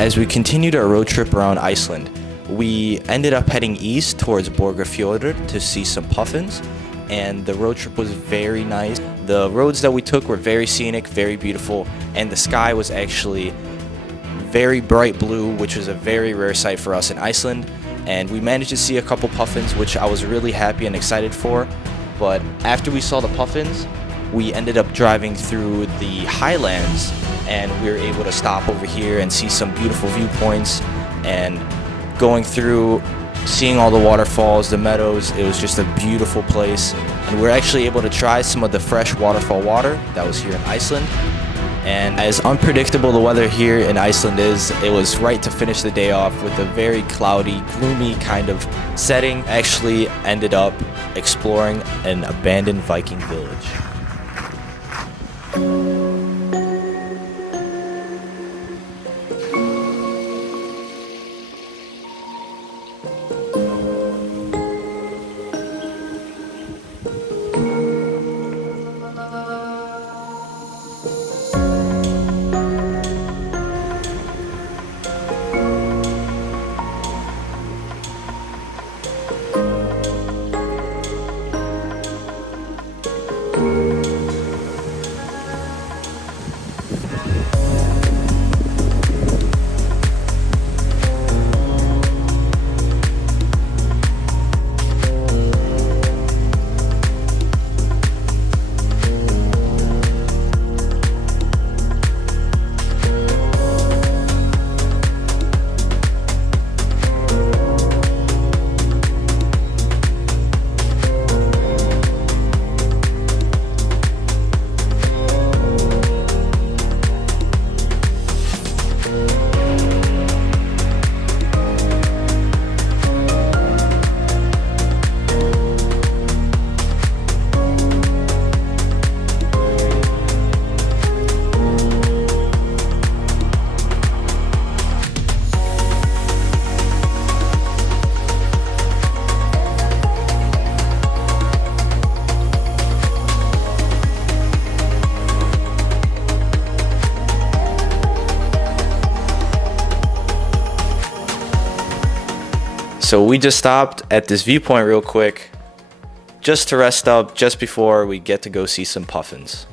As we continued our road trip around Iceland, we ended up heading east towards Borgarfjordur to see some puffins, and the road trip was very nice. The roads that we took were very scenic, very beautiful, and the sky was actually very bright blue, which was a very rare sight for us in Iceland. And we managed to see a couple puffins, which I was really happy and excited for. But after we saw the puffins, we ended up driving through the highlands, and we were able to stop over here and see some beautiful viewpoints, and going through, seeing all the waterfalls, the meadows. It was just a beautiful place, and we were actually able to try some of the fresh waterfall water that was here in Iceland. And as unpredictable the weather here in Iceland is, it was right to finish the day off with a very cloudy, gloomy kind of setting. I actually ended up exploring an abandoned Viking village. So we just stopped at this viewpoint real quick, just to rest up, just before we get to go see some puffins.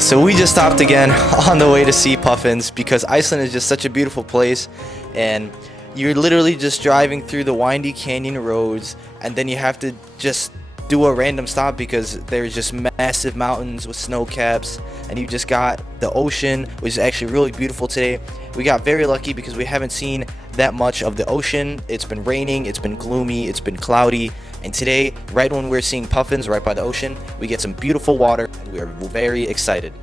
So we just stopped again on the way to see puffins, because Iceland is just such a beautiful place, and you're literally just driving through the windy canyon roads, and then you have to just do a random stop because there's just massive mountains with snow caps, and you just got the ocean, which is actually really beautiful today. We got very lucky because we haven't seen that much of the ocean. It's been raining, it's been gloomy, it's been cloudy, and today, right when we're seeing puffins right by the ocean, we get some beautiful water, and we are very excited.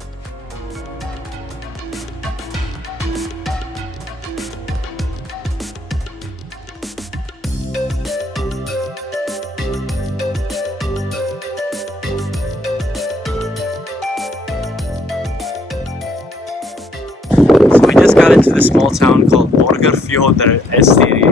We just got into this small town called Borgarfjordur Eystri,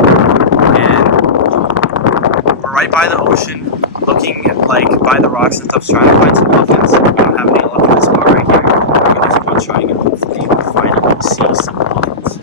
and we're right by the ocean, looking like by the rocks and stuff, trying to find some puffins. We don't have any luck in this spot right here. We're gonna keep on trying and hopefully we'll finally see some puffins.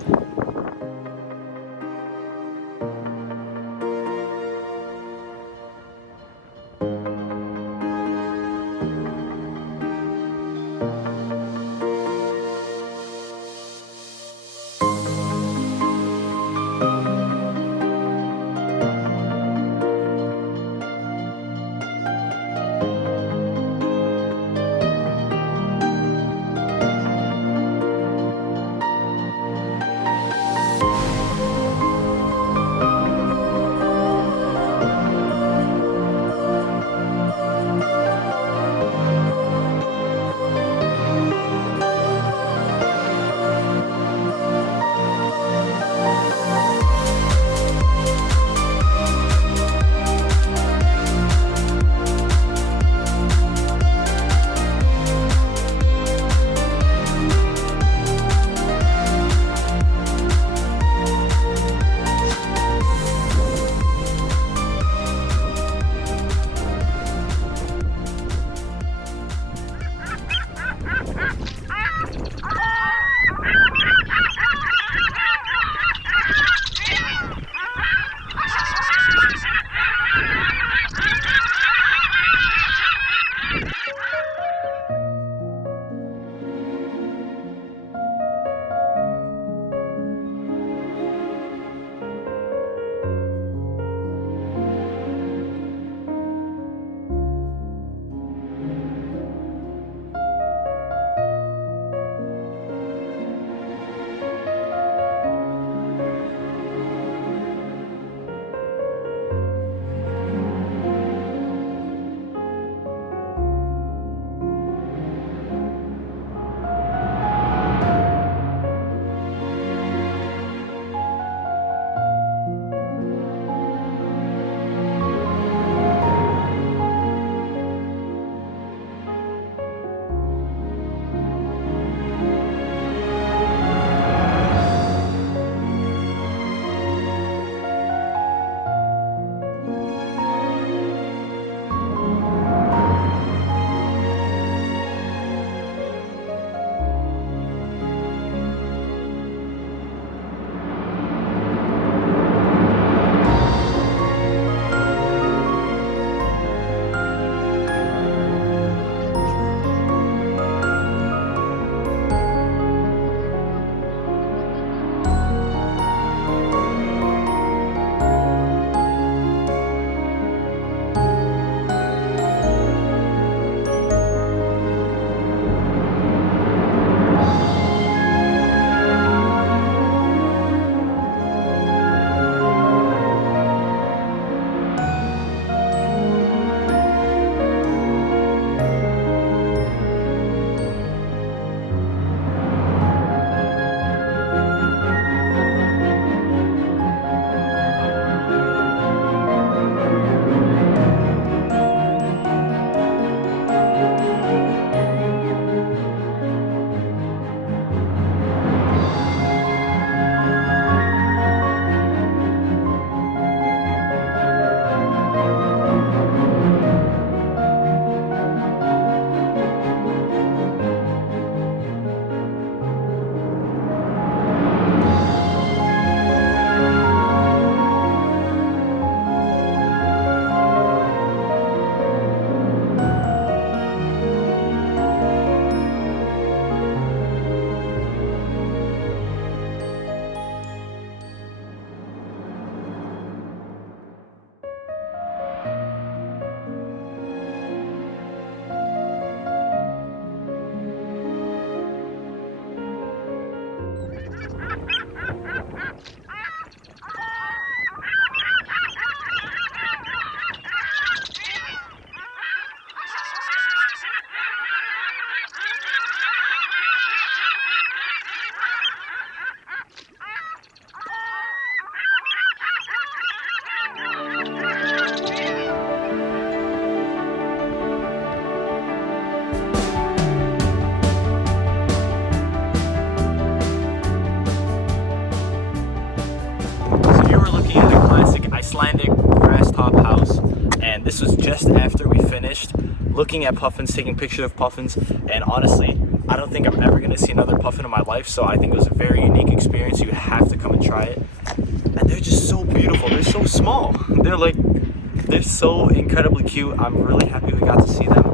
This was just after we finished looking at puffins, taking pictures of puffins, and honestly, I don't think I'm ever going to see another puffin in my life, so I think it was a very unique experience. You have to come and try it. And they're just so beautiful. They're so small. They're so incredibly cute. I'm really happy we got to see them.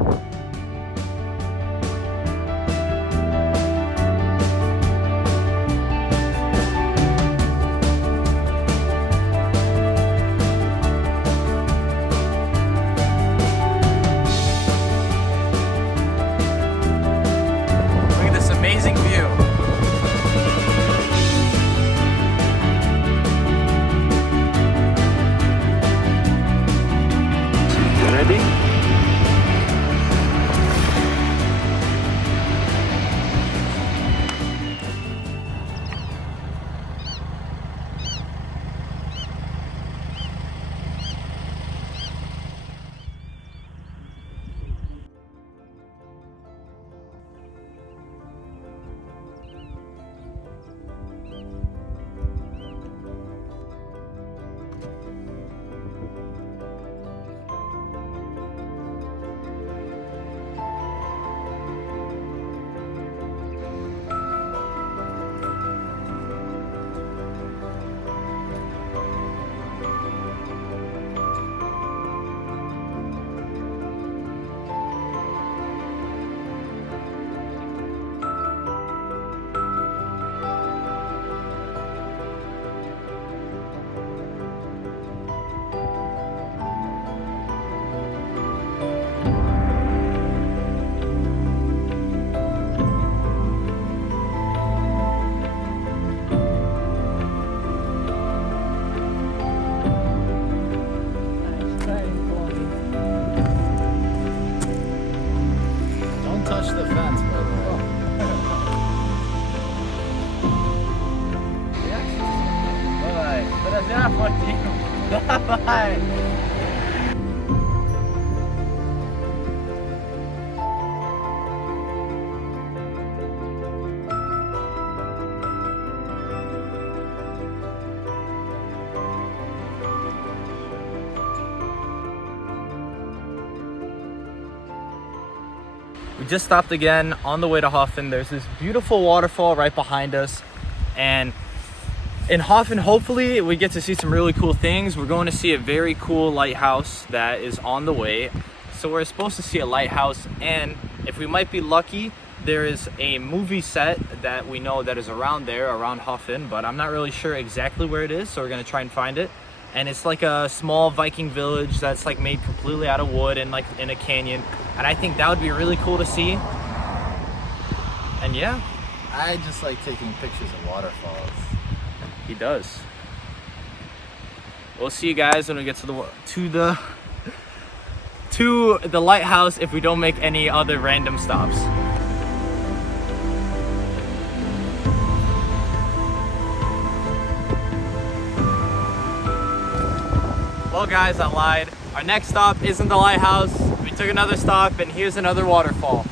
Amazing view. Ready? We just stopped again on the way to Hofn. There's this beautiful waterfall right behind us, and in Hofn, hopefully we get to see some really cool things. We're going to see a very cool lighthouse that is on the way. So we're supposed to see a lighthouse, and if we might be lucky, there is a movie set that we know that is around there, around Hofn, but I'm not really sure exactly where it is, so we're gonna try and find it. And it's like a small Viking village that's like made completely out of wood and like in a canyon. And I think that would be really cool to see. And yeah. I just like taking pictures of waterfalls. He does. We'll see you guys when we get to the lighthouse if we don't make any other random stops. Well guys, I lied. Our next stop isn't the lighthouse. We took another stop and here's another waterfall.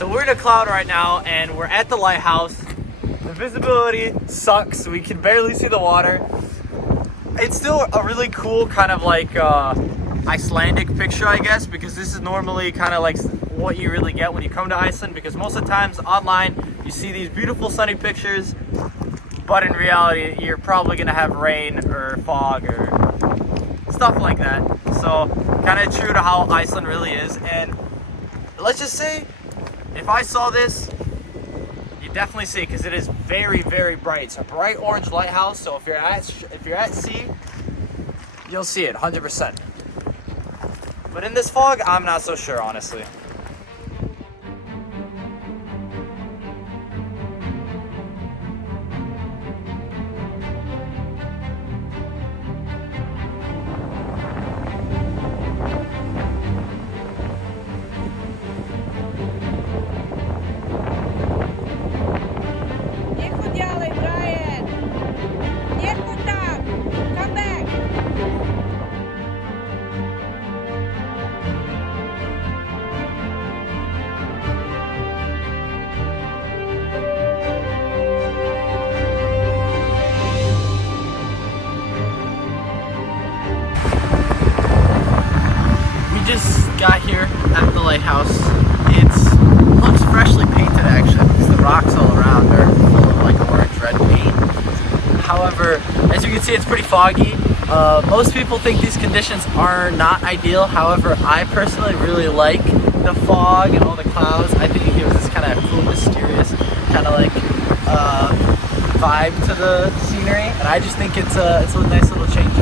So we're in a cloud right now, and we're at the lighthouse. The visibility sucks. We can barely see the water. It's still a really cool kind of like Icelandic picture, I guess, because this is normally kind of like what you really get when you come to Iceland, because most of the times online you see these beautiful sunny pictures, but in reality you're probably gonna have rain or fog or stuff like that. So kind of true to how Iceland really is. And let's just say, if I saw this, you definitely see it, because it is very, very bright. It's a bright orange lighthouse, so if you're at sea, you'll see it 100%. But in this fog, I'm not so sure, honestly. Got here at the lighthouse. It looks freshly painted actually, because the rocks all around are full of like orange-red paint. However, as you can see, it's pretty foggy. Most people think these conditions are not ideal. However, I personally really like the fog and all the clouds. I think it gives this kind of cool, mysterious kind of like vibe to the scenery, and I just think it's a nice little change.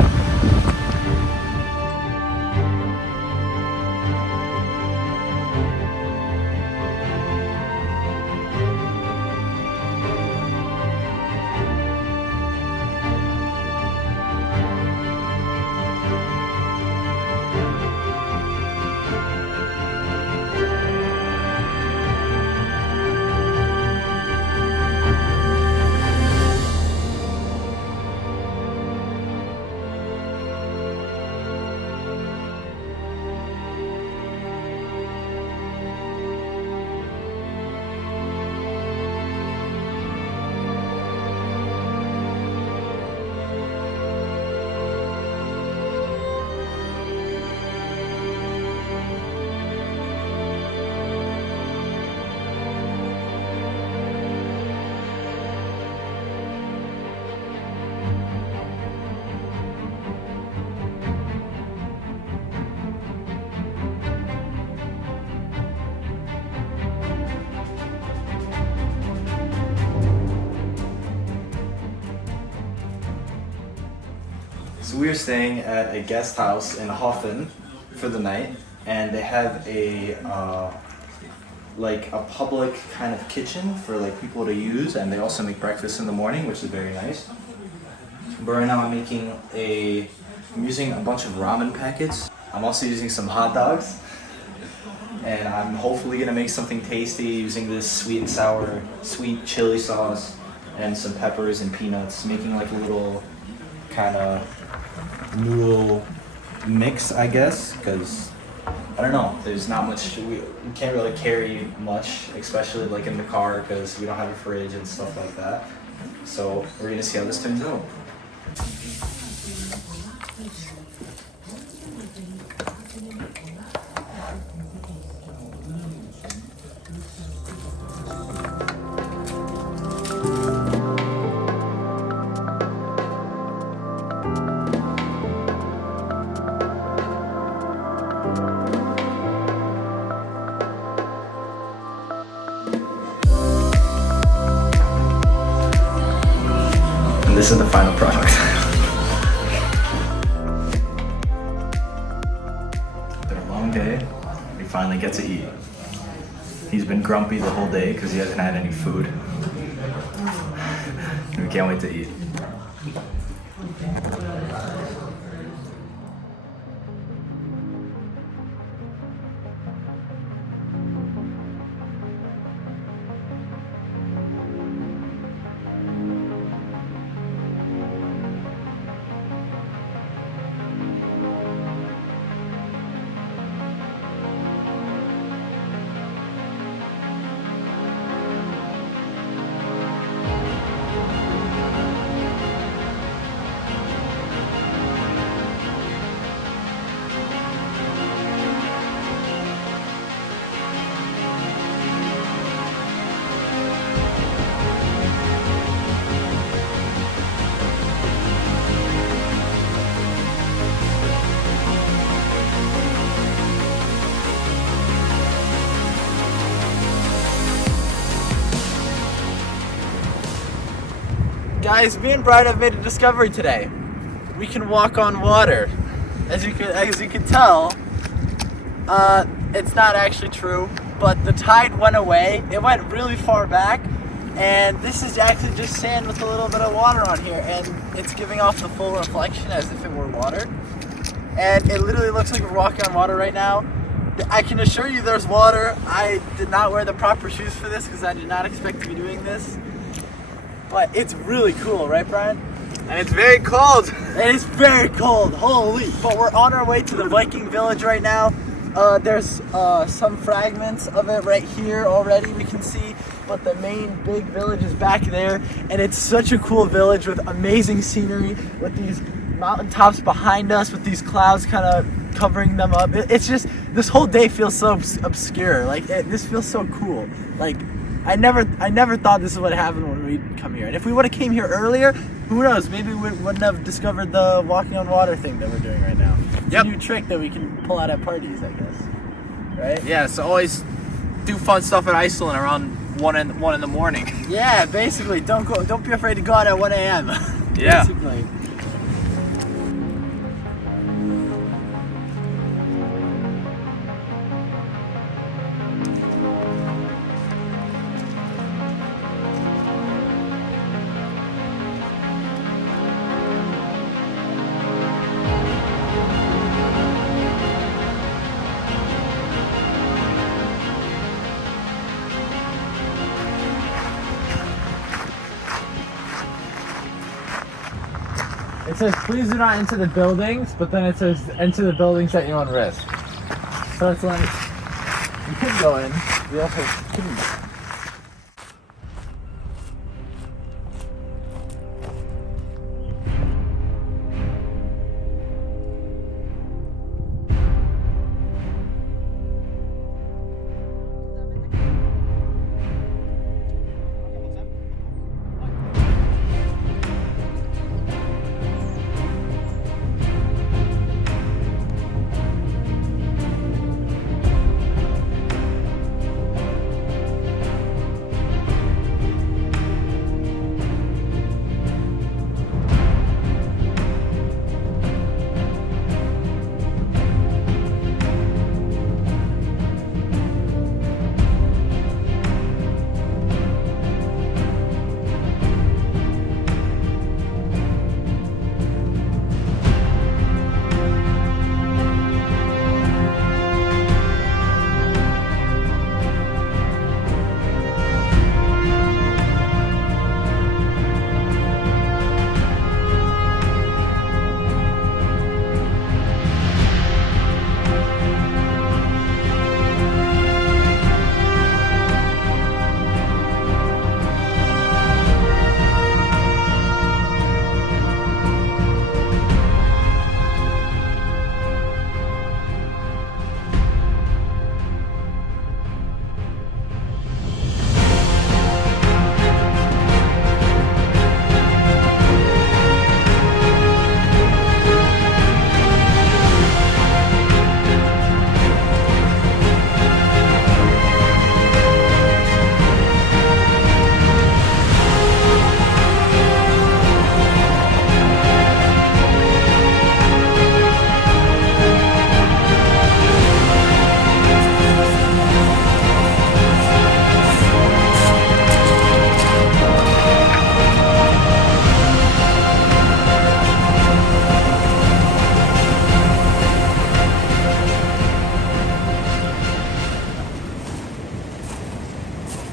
So we are staying at a guest house in Hofn for the night, and they have a like a public kind of kitchen for like people to use, and they also make breakfast in the morning, which is very nice. But right now I'm using a bunch of ramen packets. I'm also using some hot dogs, and I'm hopefully gonna make something tasty using this sweet and sour, sweet chili sauce and some peppers and peanuts, making like a little kind of noodle mix, I guess, because I don't know, there's not much, we can't really carry much, especially like in the car, because we don't have a fridge and stuff like that. So we're gonna see how this turns out. This is the final product. After a long day, we finally get to eat. He's been grumpy the whole day because he hasn't had any food. And we can't wait to eat. Guys, me and Brian have made a discovery today. We can walk on water. As you can tell, it's not actually true, but the tide went away. It went really far back, and this is actually just sand with a little bit of water on here, and it's giving off the full reflection as if it were water. And it literally looks like we're walking on water right now. I can assure you there's water. I did not wear the proper shoes for this because I did not expect to be doing this. But it's really cool, right, Brian? And it's very cold. It is very cold, holy. But we're on our way to the Viking Village right now. There's some fragments of it right here already we can see, but the main big village is back there, and it's such a cool village with amazing scenery, with these mountaintops behind us, with these clouds kind of covering them up. It's just, this whole day feels so obscure. Like, this feels so cool. Like, I never thought this would happen when we'd come here. And if we would have came here earlier, who knows? Maybe we wouldn't have discovered the walking on water thing that we're doing right now. It's a new trick that we can pull out at parties, I guess. Right? Yeah, so always do fun stuff in Iceland around 1 in the morning. Yeah, basically, don't be afraid to go out at 1 a.m. Yeah. Basically. It says, please do not enter the buildings, but then it says, enter the buildings at your own risk. So it's like, you could go in, we also couldn't.